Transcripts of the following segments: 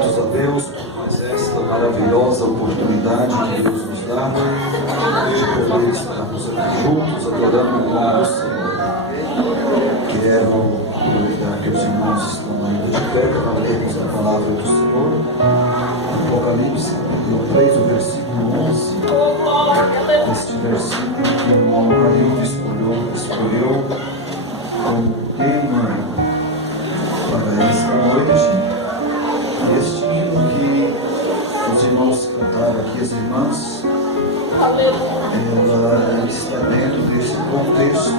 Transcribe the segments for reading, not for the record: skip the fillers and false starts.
gratos a Deus por mais esta maravilhosa oportunidade que Deus nos dá de poder estarmos aqui juntos adorando o nome do Senhor. Quero aproveitar que os irmãos estão ainda de pé para lermos a palavra do Senhor. Apocalipse, capítulo 3, o versículo 11. Este versículo que o irmão Caio escolheu como tema para esta noite. Este hino que os irmãos cantaram aqui, as irmãs, ela está dentro desse contexto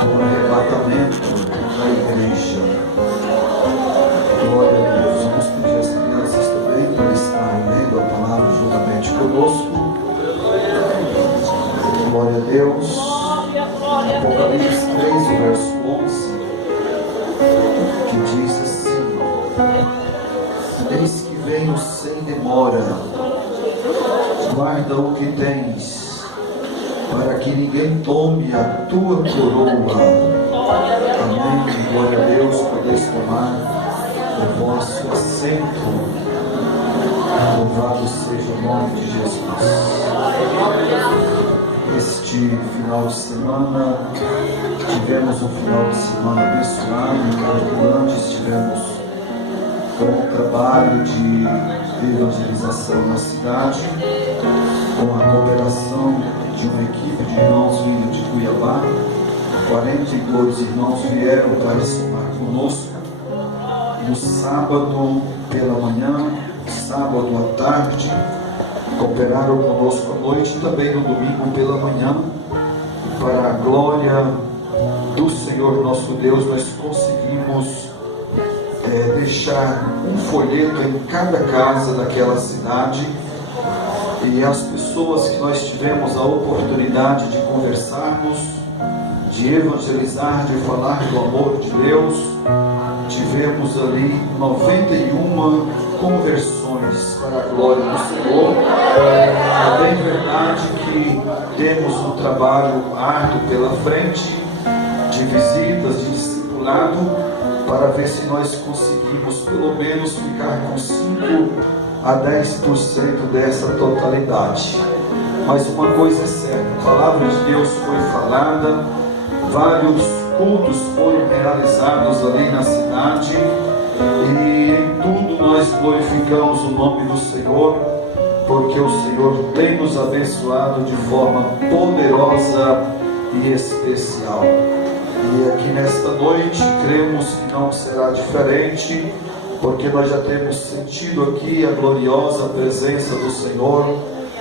do arrebatamento da igreja. Glória a Deus. Vamos pedir às crianças também para estarem lendo a palavra juntamente conosco. Glória a Deus. Apocalipse 3, o verso 11, que diz assim: eis que venho sem demora, guarda o que tens, para que ninguém tome a tua coroa. Amém. Glória a Deus. Podeis tomar o vosso assento. Louvado seja o nome de Jesus. Este final de semana tivemos um final de semana abençoado, enquanto antes tivemos um trabalho de evangelização na cidade, com a cooperação de uma equipe de irmãos vindo de Cuiabá. 42 irmãos vieram para somar conosco no sábado pela manhã, sábado à tarde, cooperaram conosco à noite e também no domingo pela manhã. Para a glória do Senhor nosso Deus, nós conseguimos deixar um folheto em cada casa daquela cidade, e as pessoas que nós tivemos a oportunidade de conversarmos, de evangelizar, de falar do amor de Deus, tivemos ali 91 conversões para a glória do Senhor. É bem verdade que temos um trabalho árduo pela frente, de visitas, de discipulado, para ver se nós conseguimos pelo menos ficar com 5 a 10% dessa totalidade. Mas uma coisa é certa, a palavra de Deus foi falada, vários cultos foram realizados ali na cidade, e em tudo nós glorificamos o nome do Senhor, porque o Senhor tem nos abençoado de forma poderosa e especial. E aqui nesta noite cremos que não será diferente, porque nós já temos sentido aqui a gloriosa presença do Senhor,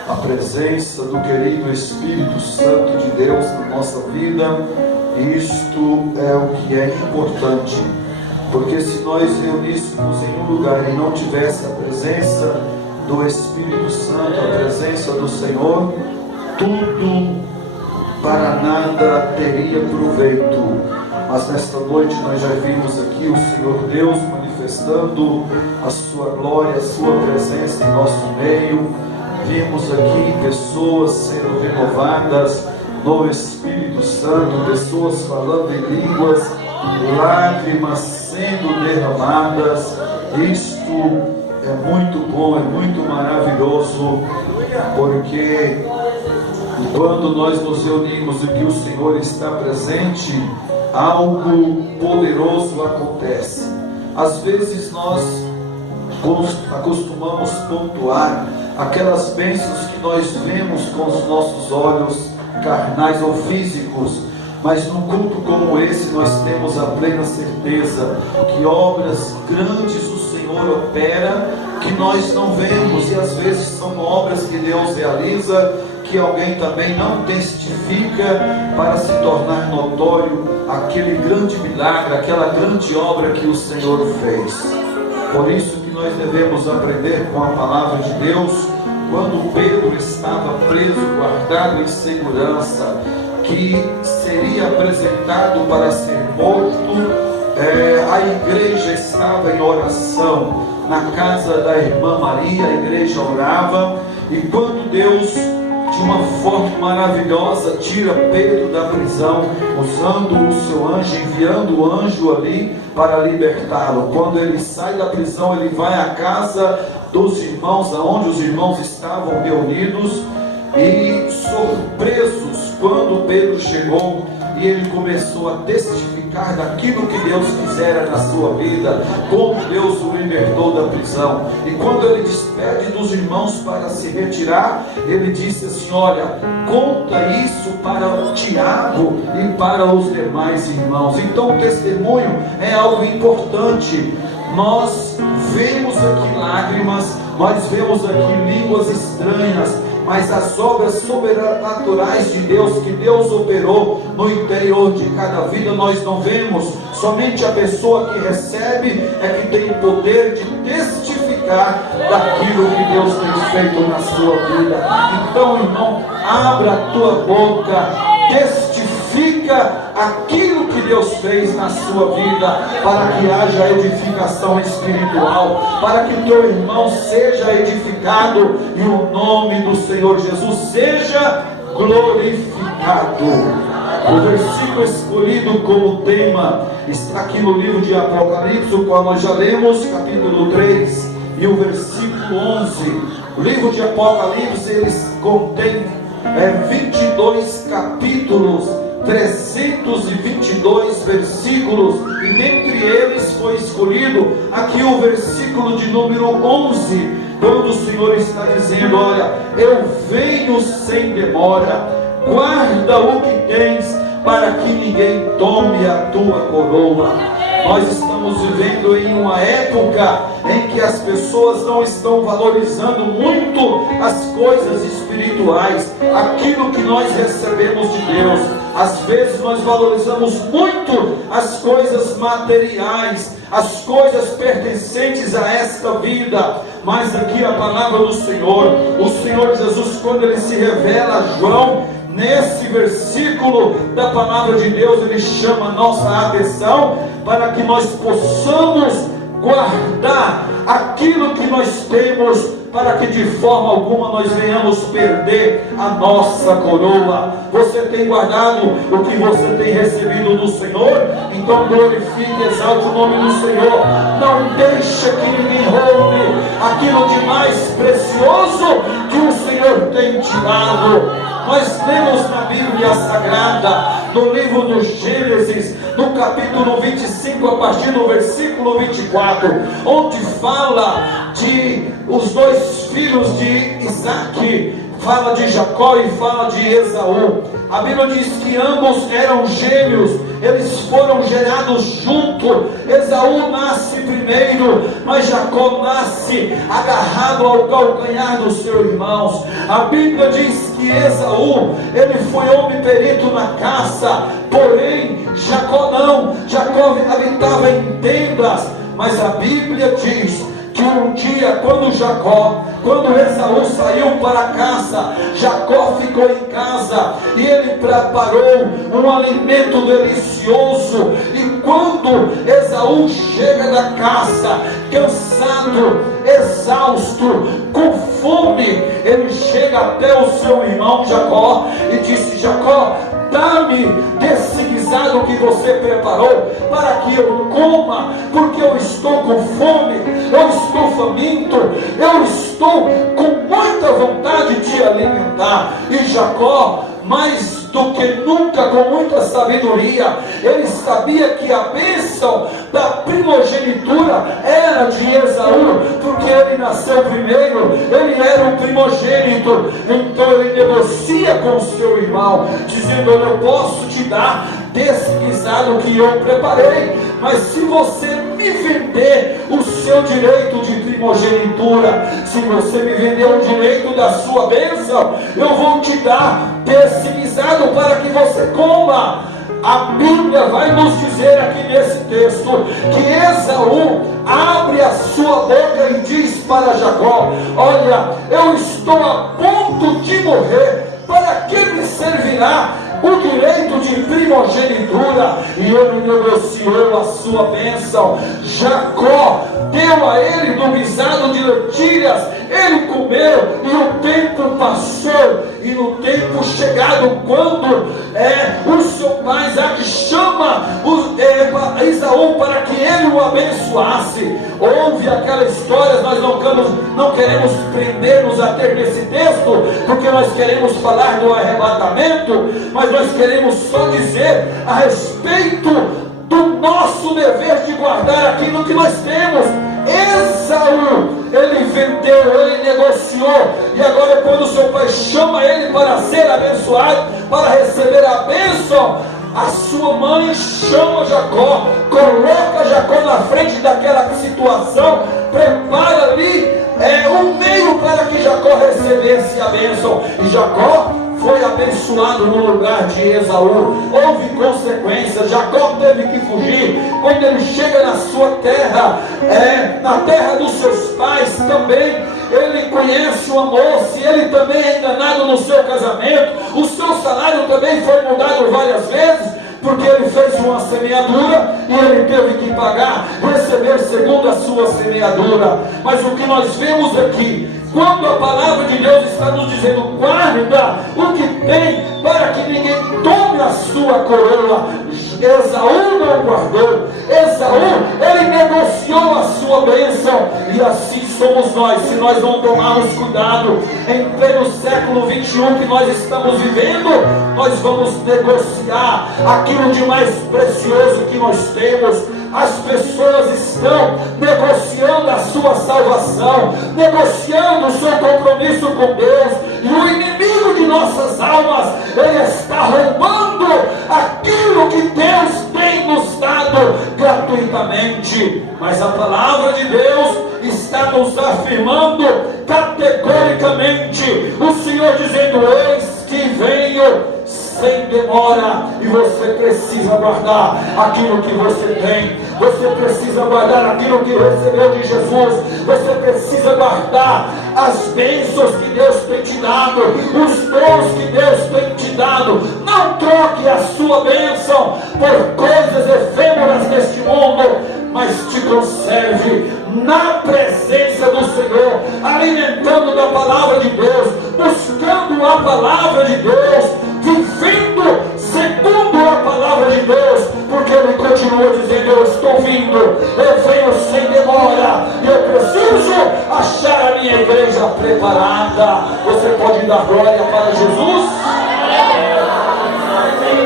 a presença do querido Espírito Santo de Deus na nossa vida. Isto é o que é importante, porque se nós reuníssemos em um lugar e não tivesse a presença do Espírito Santo, a presença do Senhor, tudo para nada teria proveito. Mas nesta noite nós já vimos aqui o Senhor Deus manifestando a sua glória, a sua presença em nosso meio. Vimos aqui pessoas sendo renovadas no Espírito Santo, pessoas falando em línguas, lágrimas sendo derramadas. Isto é muito bom, é muito maravilhoso, porque quando nós nos reunimos e que o Senhor está presente, algo poderoso acontece. Às vezes nós acostumamos pontuar aquelas bênçãos que nós vemos com os nossos olhos carnais ou físicos, mas num culto como esse nós temos a plena certeza que obras grandes o Senhor opera, que nós não vemos, e às vezes são obras que Deus realiza, que alguém também não testifica para se tornar notório aquele grande milagre, aquela grande obra que o Senhor fez. Por isso que nós devemos aprender com a palavra de Deus, quando Pedro estava preso, guardado em segurança, que seria apresentado para ser morto, a igreja estava em oração, na casa da irmã Maria, a igreja orava, e quando Deus de uma forma maravilhosa, tira Pedro da prisão, usando o seu anjo, enviando o anjo ali para libertá-lo. Quando ele sai da prisão, ele vai à casa dos irmãos, aonde os irmãos estavam reunidos, e surpresos quando Pedro chegou e ele começou a testificar daquilo que Deus fizera na sua vida, como Deus o libertou da prisão. E quando ele despede dos irmãos para se retirar, ele disse assim: olha, conta isso para Tiago e para os demais irmãos. Então o testemunho é algo importante. Nós vemos aqui lágrimas, nós vemos aqui línguas estranhas, mas as obras sobrenaturais de Deus, que Deus operou no interior de cada vida, nós não vemos. Somente a pessoa que recebe é que tem o poder de testificar daquilo que Deus tem feito na sua vida. Então, irmão, abra a tua boca, testifica aquilo que Deus fez na sua vida, para que haja edificação espiritual, para que o teu irmão seja edificado e o nome do Senhor Jesus seja glorificado. O versículo escolhido como tema está aqui no livro de Apocalipse, o qual nós já lemos, capítulo 3 e o versículo 11. O livro de Apocalipse, eles contém 22 capítulos, 322 versículos, e dentre eles foi escolhido aqui o versículo de número 11, quando o Senhor está dizendo: olha, eu venho sem demora, guarda o que tens, para que ninguém tome a tua coroa. Nós estamos vivendo em uma época em que as pessoas não estão valorizando muito as coisas espirituais, aquilo que nós recebemos de Deus. Às vezes nós valorizamos muito as coisas materiais, as coisas pertencentes a esta vida. Mas aqui a palavra do Senhor, o Senhor Jesus, quando ele se revela a João, nesse versículo da palavra de Deus, ele chama a nossa atenção para que nós possamos guardar aquilo que nós temos, para que de forma alguma nós venhamos perder a nossa coroa. Você tem guardado o que você tem recebido do Senhor? Então glorifique e exalte o nome do Senhor. Não deixe que ninguém roube aquilo de mais precioso que o Senhor tem te dado. Nós lemos na Bíblia Sagrada, no livro do Gênesis, no capítulo 25, a partir do versículo 24, onde fala de os dois filhos de Isaac, fala de Jacó e fala de Esaú. A Bíblia diz que ambos eram gêmeos, eles foram gerados juntos. Esaú nasce primeiro, mas Jacó nasce agarrado ao calcanhar dos seus irmãos. A Bíblia diz que Esaú, ele foi homem perito na caça, porém Jacó não. Jacó habitava em tendas, mas a Bíblia diz que um dia, quando Esaú saiu para a caça, Jacó ficou em casa e ele preparou um alimento delicioso. E quando Esaú chega da caça, cansado, exausto, com fome, ele chega até o seu irmão Jacó e disse: Jacó, dá-me desse guisado que você preparou, para que eu coma, porque eu estou com fome, eu estou faminto, eu estou com muita vontade de alimentar. E Jacó, mais do que nunca, com muita sabedoria, ele sabia que a bênção da primogenitura era de Esaú, porque ele nasceu primeiro, ele era o primogênito. Então ele negocia com o seu irmão, dizendo: eu posso te dar desse guisado que eu preparei, mas se você me vender o seu direito de primogenitura, se você me vender o direito da sua bênção, eu vou te dar desse guisado para que você coma. A Bíblia vai nos dizer aqui nesse texto que Esaú abre a sua boca e diz para Jacó: olha, eu estou a ponto de morrer, para que me servirá o direito de primogenitura? E ele negociou a sua bênção. Jacó deu a ele do guisado de lentilhas, ele comeu, e o tempo passou e no tempo chegado, quando o seu pai Isaac chama Esaú para que ele o abençoasse, houve aquela história. Nós não queremos prender-nos a ter nesse texto, porque nós queremos falar do arrebatamento, mas nós queremos só dizer a respeito do nosso dever de guardar aquilo que nós temos. Esaú, ele vendeu, ele negociou, e agora quando seu pai chama ele para ser abençoado, para receber a bênção, a sua mãe chama Jacó, coloca Jacó na frente daquela situação, prepara ali um meio para que Jacó recebesse a bênção, e Jacó foi abençoado no lugar de Esaú. Houve consequências. Jacó teve que fugir. Quando ele chega na sua terra, na terra dos seus pais também, ele conhece uma moça e ele também é enganado no seu casamento. O seu salário também foi mudado várias vezes, porque ele fez uma semeadura e ele teve que pagar, receber segundo a sua semeadura. Mas o que nós vemos aqui, quando a palavra de Deus está nos dizendo: guarda o que tem, para que ninguém tome a sua coroa. Esaú não guardou. Esaú, ele negociou a sua bênção. E assim somos nós, se nós não tomarmos cuidado. Em pleno século 21 que nós estamos vivendo, nós vamos negociar aquilo de mais precioso que nós temos. As pessoas estão negociando a sua salvação, negociando o seu compromisso com Deus, e o inimigo de nossas almas, ele está roubando aquilo que Deus tem nos dado gratuitamente. Mas a palavra de Deus está nos afirmando categoricamente, o Senhor dizendo: eis que venho sem demora. E você precisa guardar aquilo que você tem, você precisa guardar aquilo que recebeu de Jesus, você precisa guardar as bênçãos que Deus tem te dado, os dons que Deus tem te dado. Não troque a sua bênção por coisas efêmeras neste mundo, mas te conserve na presença do Senhor, alimentando da palavra de Deus, buscando a palavra de Deus, vivendo segundo a palavra de Deus, porque Ele continua dizendo: eu estou vindo, eu venho sem demora, e eu preciso achar a minha igreja preparada. Você pode dar glória para Jesus?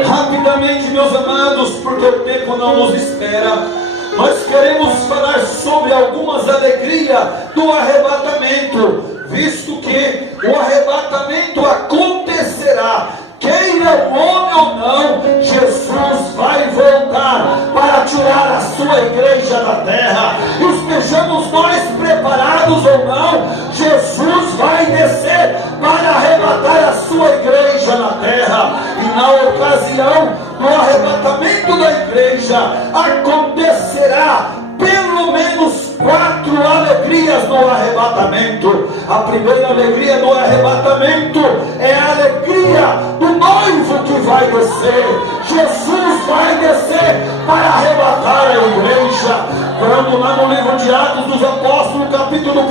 Rapidamente, meus amados, porque o tempo não nos espera, nós queremos falar sobre algumas alegrias do arrebatamento, visto que o arrebatamento acontecerá, queira o homem ou não. Jesus vai voltar para tirar a sua igreja da terra. Estejamos nós preparados ou não, Jesus vai descer para arrebatar a sua igreja na terra. E na ocasião do arrebatamento da igreja, acontecerá pelo menos 4 alegrias no arrebatamento. A primeira alegria do arrebatamento é a alegria do noivo que vai descer. Jesus vai descer para arrebatar a igreja. Quando lá no livro de Atos dos Apóstolos, capítulo 1,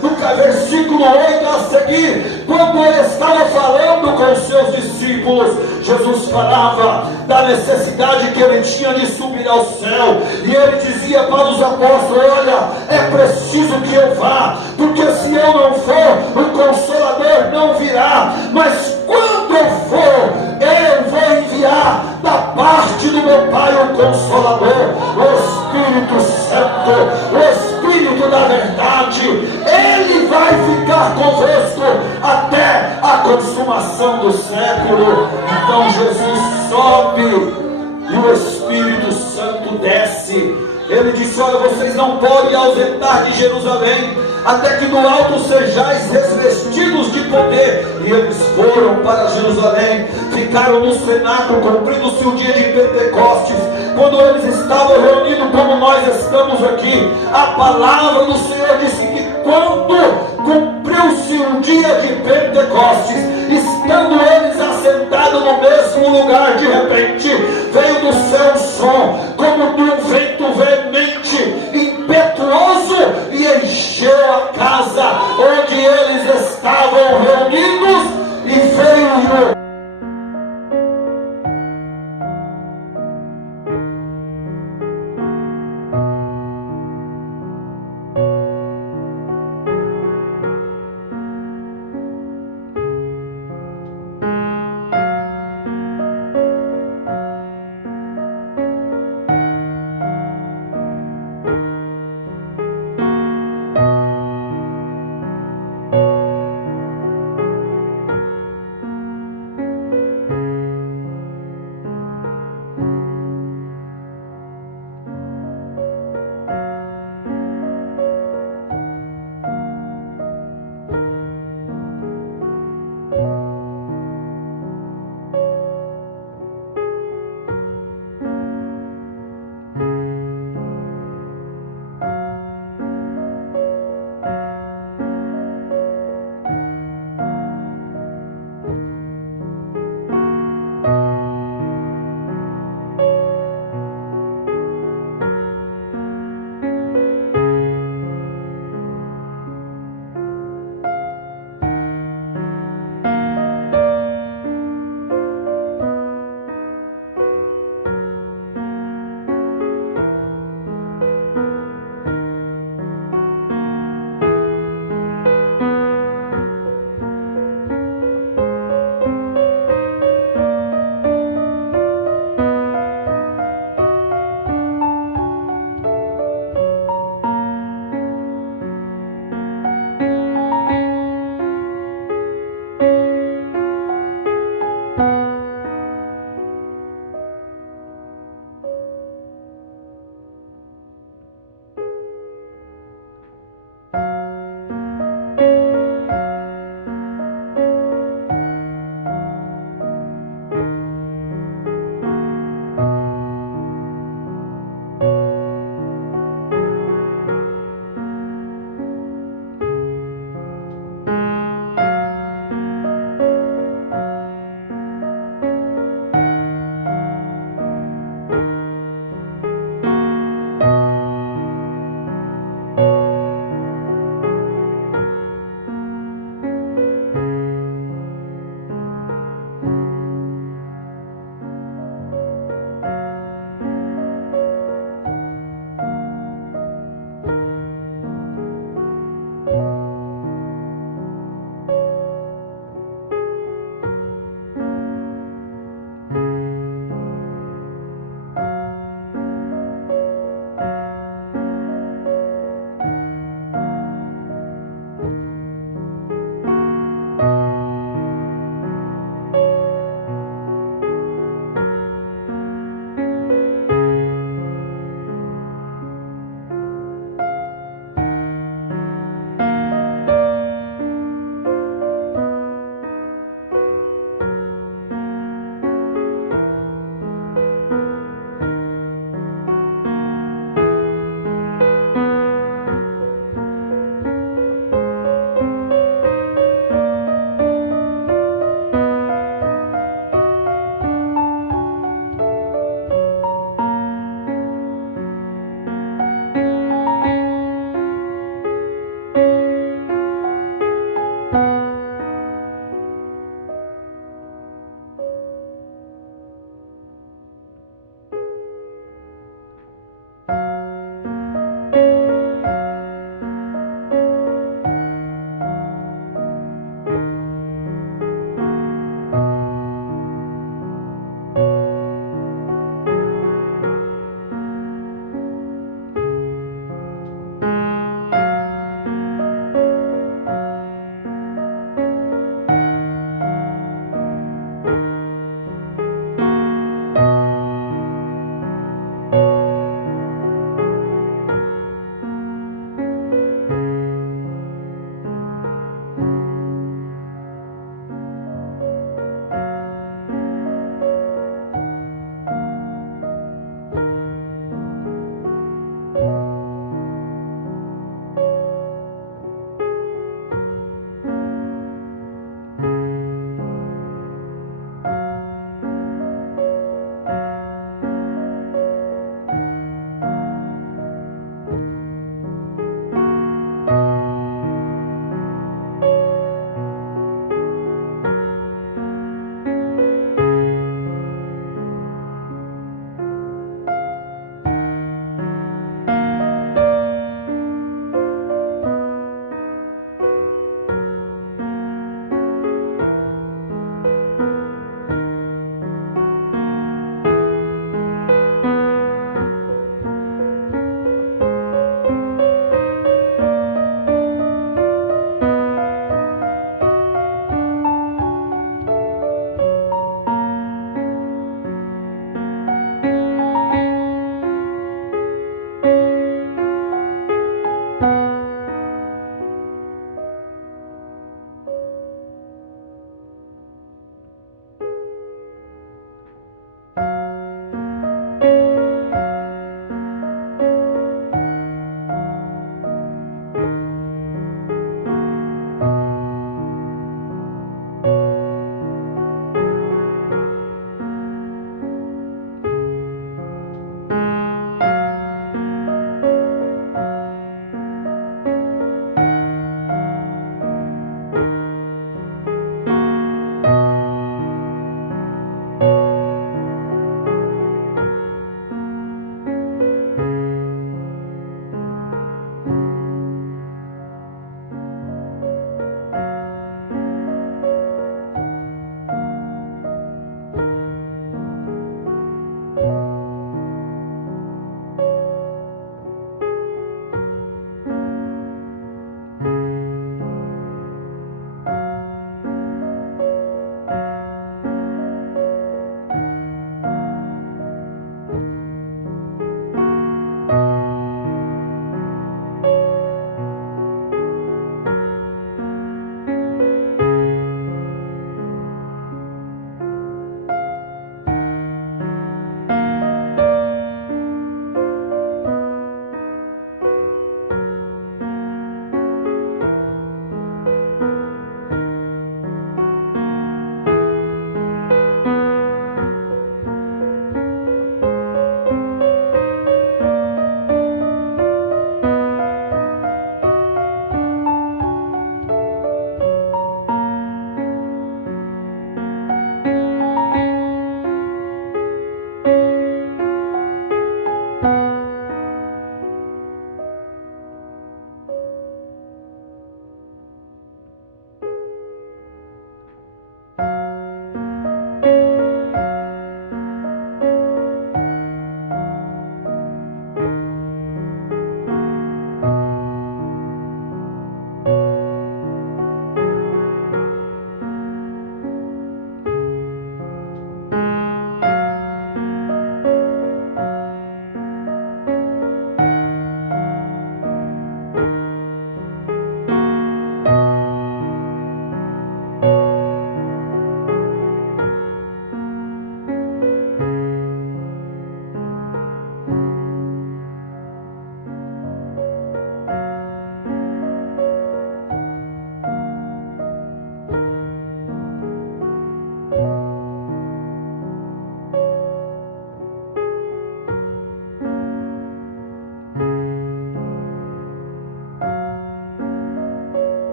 do versículo 8 a seguir, quando ele estava falando com os seus discípulos, Jesus falava da necessidade que ele tinha de subir ao céu, e ele dizia para os apóstolos: olha, é preciso que eu vá, porque se eu não for, o Consolador não virá, mas quando eu for, eu vou enviar da parte do meu Pai o Consolador, o Espírito Santo, o Espírito da verdade. Ele vai ficar convosco até a consumação do século. Então Jesus sobe e o Espírito Santo desce. Ele disse: olha, vocês não podem ausentar de Jerusalém até que do alto sejais revestidos de poder. E eles foram para Jerusalém, ficaram no cenáculo, cumprindo-se o dia de Pentecostes. Quando eles estavam reunidos como nós estamos aqui, a palavra do Senhor disse que quando cumpriu-se o dia de Pentecostes, estando eles assentados no mesmo lugar de